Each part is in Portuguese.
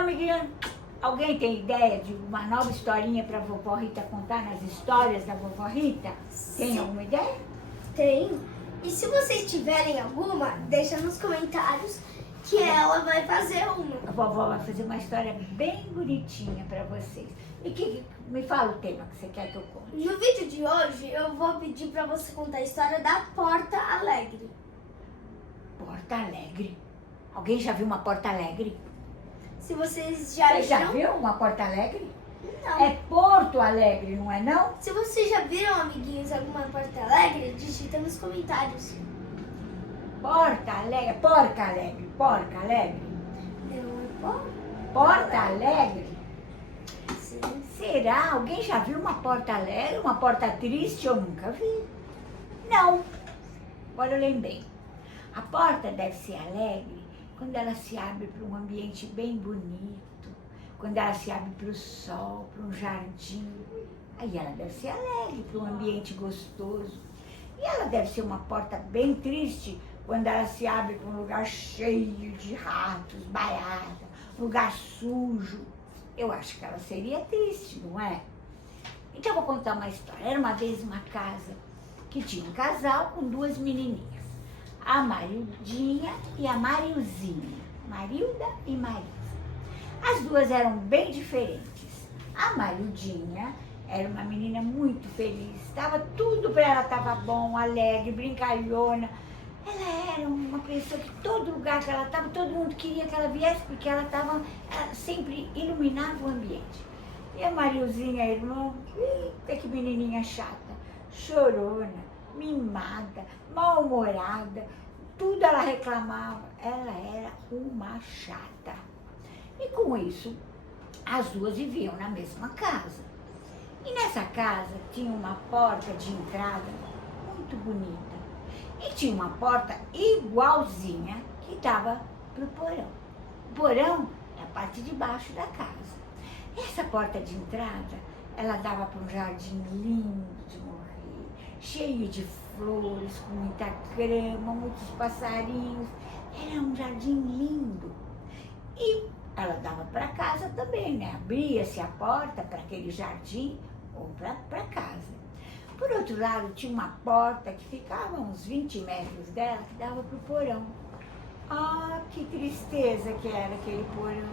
amiguinha. Alguém tem ideia de uma nova historinha para a vovó Rita contar nas histórias da vovó Rita? Tem alguma ideia? Tem. E se vocês tiverem alguma, deixa nos comentários que ela vai fazer uma. A vovó vai fazer uma história bem bonitinha para vocês. E me fala o tema que você quer que eu conte. No vídeo de hoje, eu vou pedir para você contar a história da Porta Alegre. Porta Alegre? Alguém já viu uma Porta Alegre? Se vocês já Você já viram... viu uma Porta Alegre? Não. É Porto Alegre, não é não? Se vocês já viram, amiguinhos, alguma Porta Alegre, digita nos comentários. Porta Alegre, Porca Alegre, Porca Alegre. Não é Porta Alegre? Sim. Será? Alguém já viu uma Porta Alegre, uma porta triste? Eu nunca vi. Não. Agora eu lembrei. A porta deve ser alegre quando ela se abre para um ambiente bem bonito, quando ela se abre para o sol, para um jardim. Aí ela deve ser alegre, para um ambiente gostoso. E ela deve ser uma porta bem triste quando ela se abre para um lugar cheio de ratos, baratas, um lugar sujo. Eu acho que ela seria triste, não é? Então eu vou contar uma história. Era uma vez uma casa que tinha um casal com duas menininhas. A Marildinha e a Marilzinha. Marilda e Marisa. As duas eram bem diferentes. A Marildinha era uma menina muito feliz. Estava tudo para ela, estava bom, alegre, brincalhona. Ela era uma pessoa que todo lugar que ela estava, todo mundo queria que ela viesse, porque ela sempre iluminava o ambiente. E a Marilzinha, a irmã, eita que menininha chata, chorona, mimada, mal-humorada, tudo ela reclamava, ela era uma chata. E com isso, as duas viviam na mesma casa. E nessa casa tinha uma porta de entrada muito bonita. E tinha uma porta igualzinha que dava para o porão. O porão é a parte de baixo da casa. Essa porta de entrada, ela dava para um jardim lindo de morrer, cheio de flores, com muita grama, muitos passarinhos. Era um jardim lindo. E ela dava para casa também, né? Abria-se a porta para aquele jardim ou para casa. Por outro lado, tinha uma porta que ficava a uns 20 metros dela, que dava para o porão. Ah, que tristeza que era aquele porão.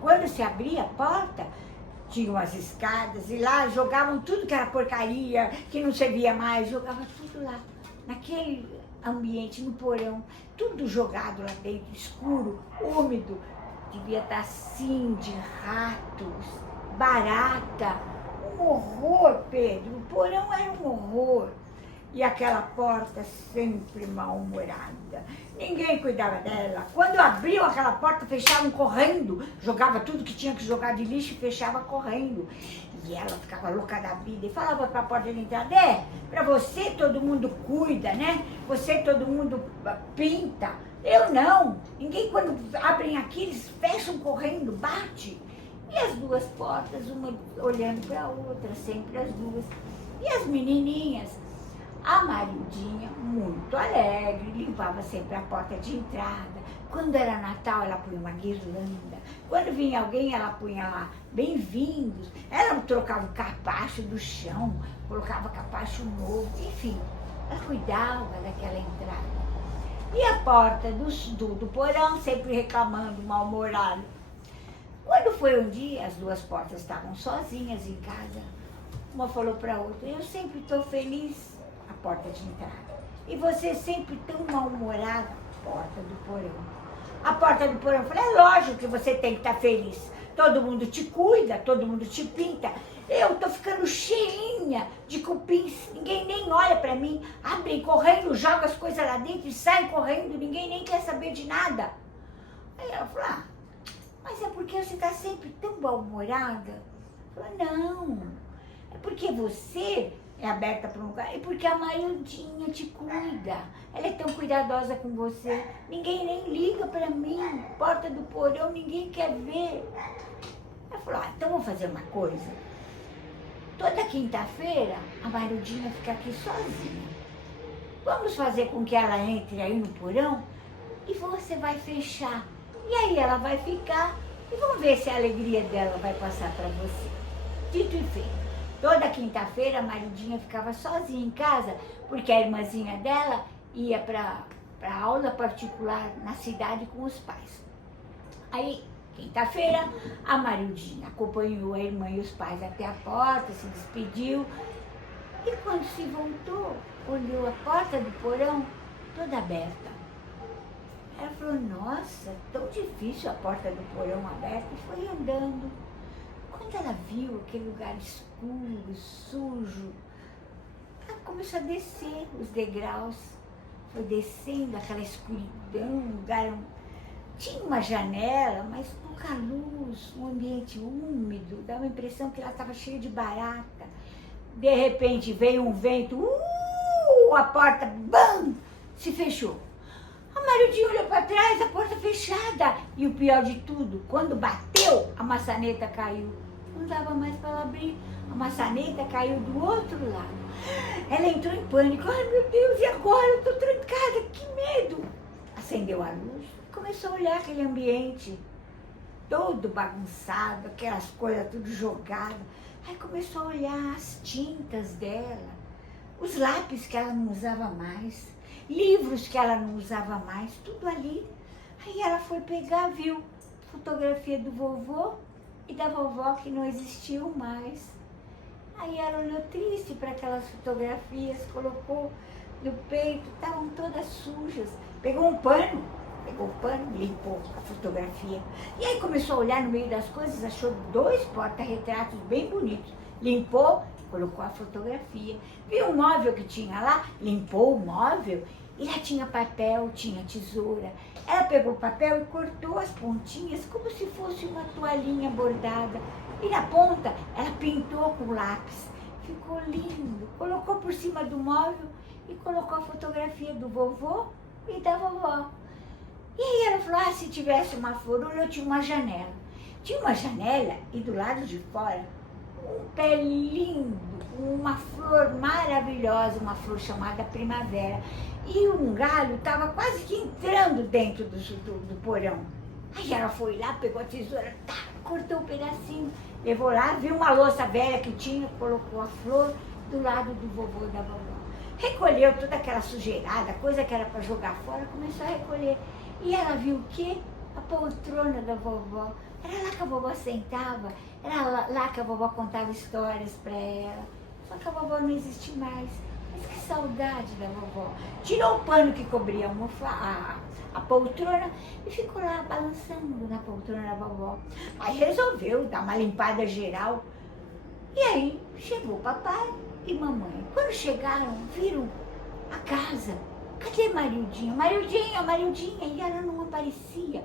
Quando se abria a porta, tinham as escadas e lá jogavam tudo que era porcaria, que não servia mais, jogava tudo lá, naquele ambiente, no porão, tudo jogado lá dentro, escuro, úmido. Devia estar assim, de ratos, barata. Um horror, Pedro. O porão era um horror. E aquela porta sempre mal-humorada. Ninguém cuidava dela. Quando abriam aquela porta, fechavam correndo. Jogava tudo que tinha que jogar de lixo e fechava correndo. E ela ficava louca da vida e falava para a porta de entrada: para você todo mundo cuida, né? Você todo mundo pinta. Eu não. Ninguém, quando abrem aqui, eles fecham correndo, bate. E as duas portas, uma olhando para a outra, sempre as duas. E as menininhas, a Marildinha, muito alegre, limpava sempre a porta de entrada. Quando era Natal, ela punha uma guirlanda. Quando vinha alguém, ela punha lá, bem-vindos. Ela trocava o capacho do chão, colocava capacho novo, enfim. Ela cuidava daquela entrada. E a porta do porão, sempre reclamando, mal-humorado. Quando foi um dia, as duas portas estavam sozinhas em casa. Uma falou para a outra: eu sempre estou feliz, a porta de entrada. E você sempre tão mal-humorada, porta do porão. A porta do porão falou: é lógico que você tem que estar feliz. Todo mundo te cuida, todo mundo te pinta. Eu estou ficando cheinha de cupins, ninguém nem olha para mim. Abrem correndo, jogam as coisas lá dentro e saem correndo, ninguém nem quer saber de nada. Aí ela falou: mas é porque você está sempre tão mal-humorada? Falei: não, é porque você é aberta para um lugar, é porque a Marildinha te cuida. Ela é tão cuidadosa com você. Ninguém nem liga para mim. Porta do porão, ninguém quer ver. Ela falou: então vamos fazer uma coisa. Toda quinta-feira, a Marildinha fica aqui sozinha. Vamos fazer com que ela entre aí no porão e você vai fechar. E aí ela vai ficar e vamos ver se a alegria dela vai passar para você. Dito e feito. Toda quinta-feira a Maridinha ficava sozinha em casa, porque a irmãzinha dela ia para aula particular na cidade com os pais. Aí, quinta-feira, a Marildinha acompanhou a irmã e os pais até a porta, se despediu. E quando se voltou, olhou a porta do porão toda aberta. Ela falou, nossa, tão difícil a porta do porão aberta, e foi andando. Quando ela viu aquele lugar escuro, sujo, ela começou a descer os degraus. Foi descendo aquela escuridão, um lugar... Tinha uma janela, mas pouca luz, um ambiente úmido, dava a impressão que ela estava cheia de barata. De repente veio um vento, a porta, bam, se fechou. A Marildinha olhou para trás, a porta fechada. E o pior de tudo, quando bateu, a maçaneta caiu. Não dava mais para ela abrir, a maçaneta caiu do outro lado. Ela entrou em pânico, ai meu Deus, e agora? Eu estou trancada, que medo. Acendeu a luz e começou a olhar aquele ambiente todo bagunçado, aquelas coisas tudo jogadas. Aí começou a olhar as tintas dela, os lápis que ela não usava mais, livros que ela não usava mais, tudo ali. Aí ela foi pegar, viu fotografia do vovô e da vovó que não existiam mais. Aí ela olhou triste para aquelas fotografias, colocou no peito, estavam todas sujas. Pegou o pano e limpou a fotografia. E aí começou a olhar no meio das coisas, achou 2 porta-retratos bem bonitos. Limpou, colocou a fotografia. Viu o móvel que tinha lá, limpou o móvel. E lá tinha papel, tinha tesoura. Ela pegou o papel e cortou as pontinhas como se fosse uma toalhinha bordada. E na ponta, ela pintou com lápis. Ficou lindo. Colocou por cima do móvel e colocou a fotografia do vovô e da vovó. E aí ela falou, se tivesse uma flor, eu tinha uma janela. Tinha uma janela e do lado de fora, um pé lindo, uma flor maravilhosa, uma flor chamada primavera. E um galho estava quase que entrando dentro do porão. Aí ela foi lá, pegou a tesoura, cortou um pedacinho, levou lá, viu uma louça velha que tinha, colocou a flor do lado do vovô e da vovó. Recolheu toda aquela sujeirada, coisa que era para jogar fora, começou a recolher. E ela viu o quê? A poltrona da vovó. Era lá que a vovó sentava, era lá que a vovó contava histórias para ela. Só que a vovó não existe mais. Mas que saudade da vovó. Tirou o pano que cobria a poltrona e ficou lá balançando na poltrona da vovó. Aí resolveu dar uma limpada geral. E aí chegou o papai e mamãe. Quando chegaram, viram a casa. Cadê Marildinha? Marildinha, e ela não aparecia.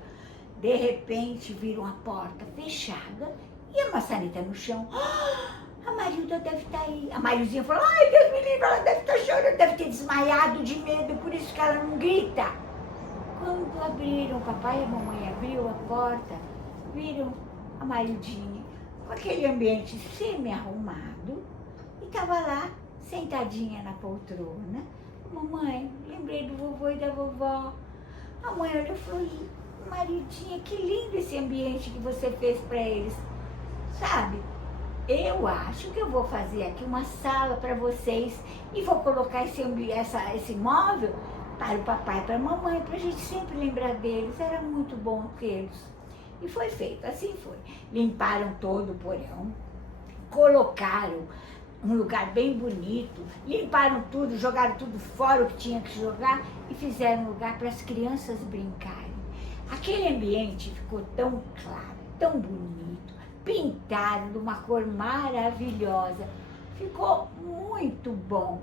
De repente, viram a porta fechada e a maçaneta no chão. A Marilda deve estar aí. A Marilzinha falou, ai, Deus me livre, ela deve estar chorando, deve ter desmaiado de medo, por isso que ela não grita. Quando abriram, o papai e a mamãe abriu a porta, viram a Marildinha com aquele ambiente semi-arrumado e estava lá, sentadinha na poltrona. Mamãe, lembrei do vovô e da vovó. A mãe olhou e falou, Marildinha, que lindo esse ambiente que você fez para eles. Sabe, eu acho que eu vou fazer aqui uma sala para vocês e vou colocar esse móvel para o papai e para a mamãe, para a gente sempre lembrar deles. Era muito bom aqueles. E foi feito, assim foi. Limparam todo o porão, colocaram um lugar bem bonito, limparam tudo, jogaram tudo fora o que tinha que jogar e fizeram um lugar para as crianças brincarem. Aquele ambiente ficou tão claro, tão bonito, pintado de uma cor maravilhosa, ficou muito bom.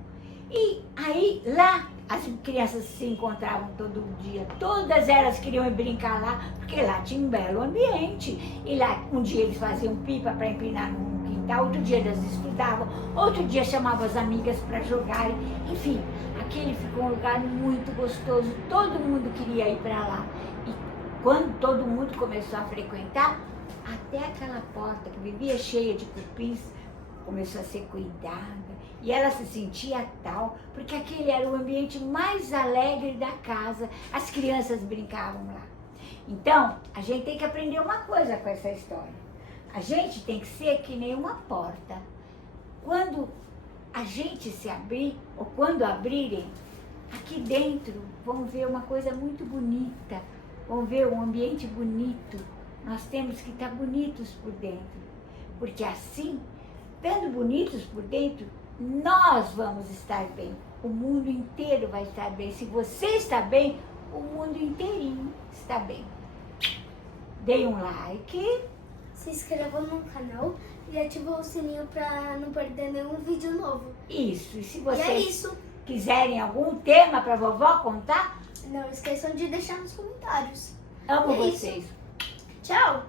E aí lá as crianças se encontravam todo dia, todas elas queriam ir brincar lá, porque lá tinha um belo ambiente. E lá um dia eles faziam pipa para empinar no quintal, outro dia elas estudavam, outro dia chamavam as amigas para jogarem, enfim, aquele ficou um lugar muito gostoso, todo mundo queria ir para lá. E quando todo mundo começou a frequentar, até aquela porta que vivia cheia de cupins começou a ser cuidada. E ela se sentia tal, porque aquele era o ambiente mais alegre da casa. As crianças brincavam lá. Então, a gente tem que aprender uma coisa com essa história. A gente tem que ser que nem uma porta. Quando a gente se abrir, ou quando abrirem, aqui dentro vão ver uma coisa muito bonita, vão ver um ambiente bonito. Nós temos que estar bonitos por dentro, porque assim, estando bonitos por dentro, nós vamos estar bem. O mundo inteiro vai estar bem. Se você está bem, o mundo inteirinho está bem. Dê um like. Se inscreva no canal e ative o sininho para não perder nenhum vídeo novo. Isso. E se E é vocês isso. quiserem algum tema para vovó contar, Não esqueçam de deixar nos comentários. amo É isso. vocês. Tchau!